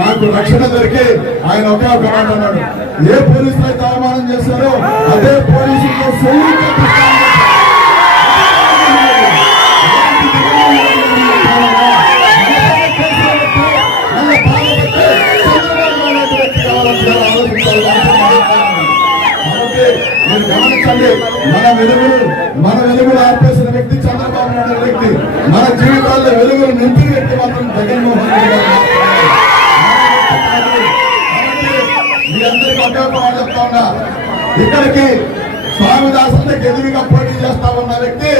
నాకు రక్షణ దొరికి ఆయన ఒకే ఒక మాట అన్నాడు, ఏ పోలీసులు అయితే అవమానం చేశారో అదే పోలీసులతో మీరు గమనించండి, మన వెలుగులు ఆర్పేసిన వ్యక్తి చంద్రబాబు నాయుడు వ్యక్తి, మన జీవితాల్లో వెలుగులు నింపిన వ్యక్తి మాత్రం జగన్మోహన్ రెడ్డి గారు. మీ అందరికీ ఒకే ఒక మాట చెప్తా ఉన్నా, ఇక్కడికి స్వామిదాసులకు ఎదురుగా పోటీ చేస్తా ఉన్న వ్యక్తి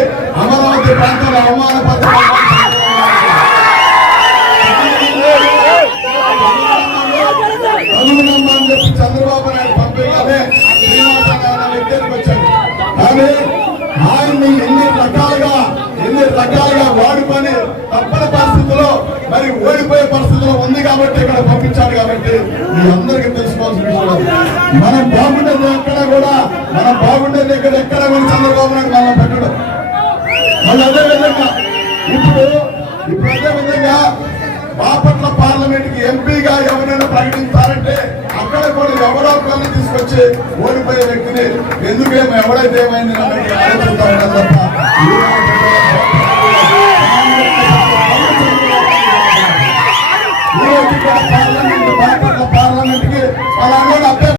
అమరావతి ప్రాంతంలో అవమానపరచని చెప్పి చంద్రబాబు నాయుడు పంపించాలి వ్యక్తికి వచ్చాడు. కానీ ఆయన్ని ఎన్ని రకాలుగా వాడుకొని తప్పని పరిస్థితుల్లో మరి ఓడిపోయే పరిస్థితుల్లో ఉంది కాబట్టి ఇక్కడ పంపించాడు. కాబట్టి మీ అందరికీ తెలుసుకోవాల్సిన విషయం, మనం బాగుండేది ఎక్కడ కూడా చంద్రబాబు నాయుడు మనం పెట్టడం. మళ్ళీ అదే విధంగా ఇప్పుడు అదే విధంగా బాపట్ల పార్లమెంట్ కి ఎంపీగా ఎవరైనా ప్రకటించారంటే అక్కడ కూడా ఎవరో ఒకరిని తీసుకొచ్చి ఓడిపోయే వ్యక్తిని ఎందుకేమో ఎవడైతే ఏమైంది తప్ప బాపట్ల పార్లమెంట్ కి అలా